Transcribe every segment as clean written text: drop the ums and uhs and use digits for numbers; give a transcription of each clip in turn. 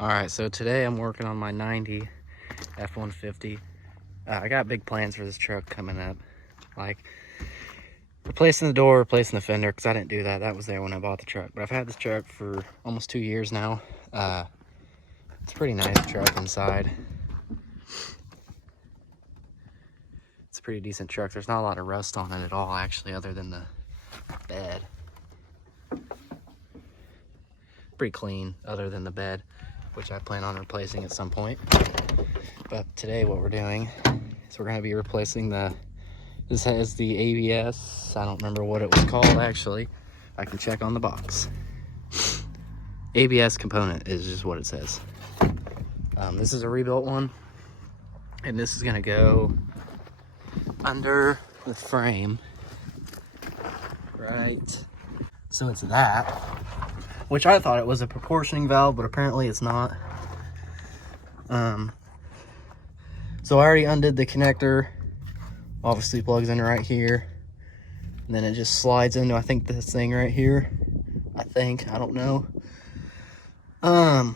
Alright, so today I'm working on my 90 F150. I got big plans for this truck coming up. Like, replacing the door, replacing the fender, because I didn't do that. That was there when I bought the truck. But I've had this truck for almost 2 years now. It's a pretty nice truck inside. It's a pretty decent truck. There's not a lot of rust on it at all, actually, other than the bed. Pretty clean, other than the bed, which I plan on replacing at some point. But today what we're doing is we're going to be replacing this has the ABS. I don't remember what it was called, actually. I can check on the box. ABS component is just what it says. This is a rebuilt one, and this is going to go under the frame, right? So it's that, which I thought it was a proportioning valve, but apparently it's not. So I already undid the connector. Obviously plugs in right here, and then it just slides into, I think, this thing right here. I don't know.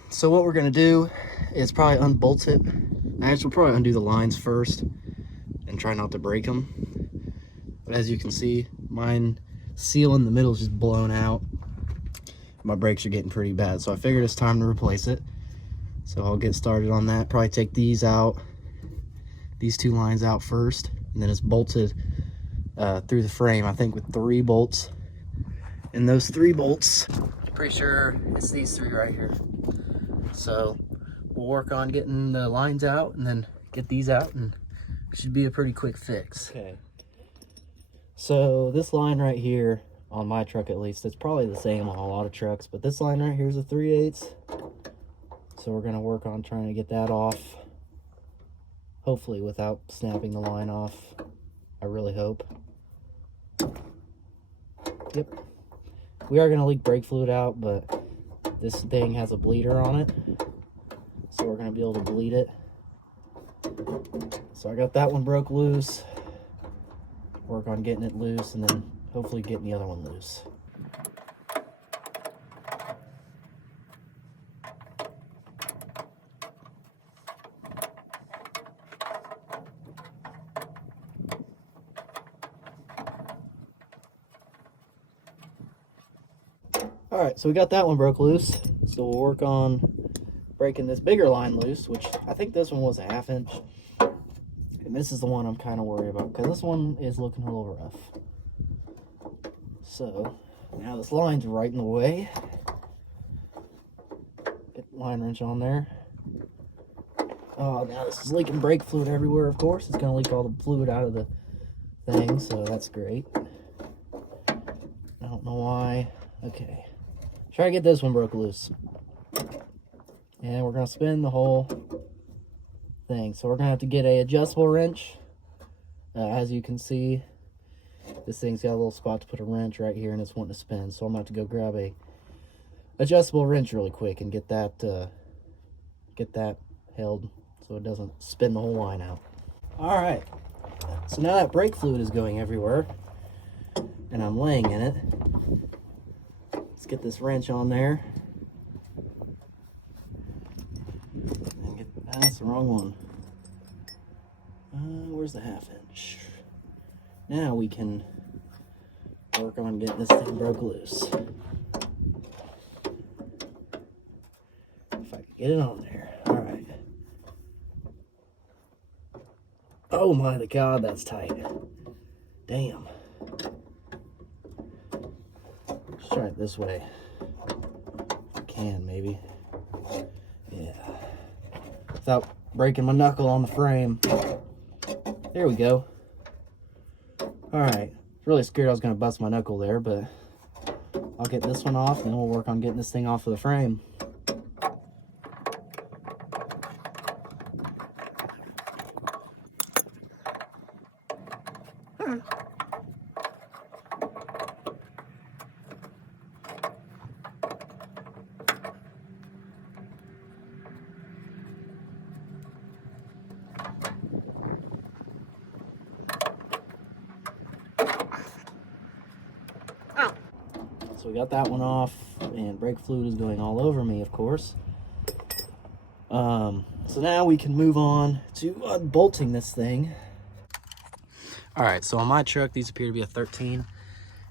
So what we're gonna do is probably unbolt it. Actually, we'll probably undo the lines first and try not to break them. But as you can see, mine seal in the middle is just blown out. My brakes are getting pretty bad, so I figured it's time to replace it. So I'll get started on that. Probably take these out, these two lines out first, and then it's bolted through the frame, I think, with 3 bolts. And those 3 bolts, I'm pretty sure it's these 3 right here. So we'll work on getting the lines out and then get these out, and it should be a pretty quick fix. Okay. So this line right here, on my truck at least, it's probably the same on a lot of trucks, but this line right here is a 3/8. So we're gonna work on trying to get that off, hopefully without snapping the line off. I really hope. Yep. We are gonna leak brake fluid out, but this thing has a bleeder on it, so we're gonna be able to bleed it. So I got that one broke loose. Work on getting it loose, and then hopefully getting the other one loose. All right, so we got that one broke loose. So we'll work on breaking this bigger line loose, which I think this one was a 1/2 inch. And this is the one I'm kind of worried about, because this one is looking a little rough. So now this line's right in the way. Get the line wrench on there. Oh, now this is leaking brake fluid everywhere, of course. It's gonna leak all the fluid out of the thing, so that's great. I don't know why. Okay. Try to get this one broke loose. And we're gonna spin the whole thing. So we're gonna have to get a adjustable wrench. As you can see, this thing's got a little spot to put a wrench right here, and it's wanting to spin. So I'm gonna have to go grab a adjustable wrench really quick and get that held so it doesn't spin the whole line out. All right. So now that brake fluid is going everywhere, and I'm laying in it. Let's get this wrench on there. And that's the wrong one. Where's the 1/2 inch? Now we can work on getting this thing broke loose. If I could get it on there. All right. Oh my God, that's tight. Damn. Let's try it this way. If I can, maybe. Yeah. Without breaking my knuckle on the frame. There we go. Alright. Really scared I was going to bust my knuckle there, but I'll get this one off, and then we'll work on getting this thing off of the frame. So we got that one off, and brake fluid is going all over me, of course. So now we can move on to unbolting this thing. All right, so on my truck, these appear to be a 13,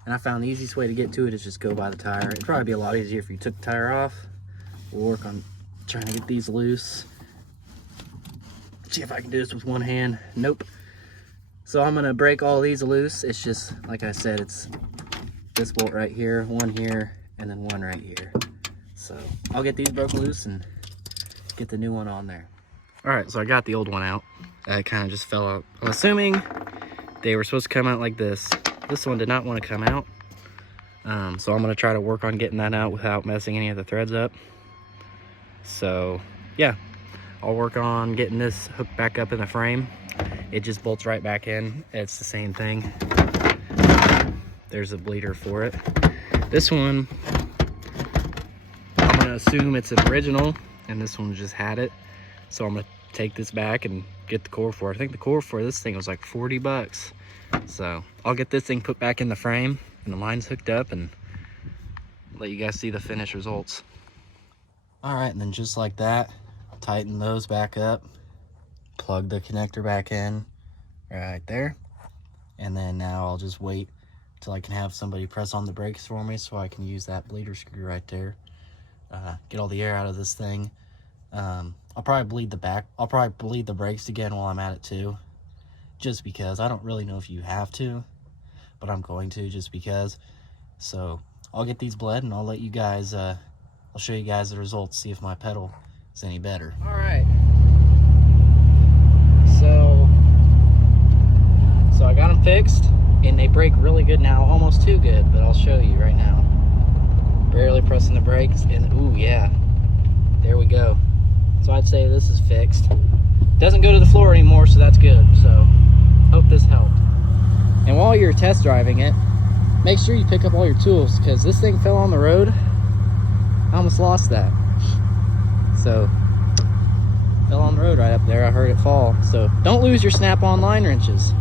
and I found the easiest way to get to it is just go by the tire. It'd probably be a lot easier if you took the tire off. We'll work on trying to get these loose. See if I can do this with one hand. Nope. So I'm gonna break all these loose. It's just, like I said, it's this bolt right here, one here, and then one right here. So I'll get these broken loose and get the new one on there. All right, so I got the old one out. It kind of just fell out. I'm assuming they were supposed to come out like this. This one did not want to come out. So I'm gonna try to work on getting that out without messing any of the threads up. So yeah, I'll work on getting this hooked back up in the frame. It just bolts right back in. It's the same thing. There's a bleeder for it. This one, I'm gonna assume it's an original, and this one just had it. So I'm gonna take this back and get the core for it. I think the core for this thing was like 40 bucks. So I'll get this thing put back in the frame and the line's hooked up and let you guys see the finished results. All right, and then just like that, tighten those back up, plug the connector back in right there. And then now I'll just wait till I can have somebody press on the brakes for me so I can use that bleeder screw right there. Get all the air out of this thing. I'll probably bleed the brakes again while I'm at it too, just because. I don't really know if you have to, but I'm going to just because. So I'll get these bled and I'll let you guys, I'll show you guys the results, see if my pedal is any better. All right. So I got them fixed and they brake really good now, almost too good, but I'll show you right now. Barely pressing the brakes and ooh, yeah, there we go. So I'd say this is fixed. Doesn't go to the floor anymore, so that's good. So hope this helped. And while you're test driving it, make sure you pick up all your tools, because this thing fell on the road. I almost lost that. So fell on the road right up there. I heard it fall. So don't lose your snap-on line wrenches.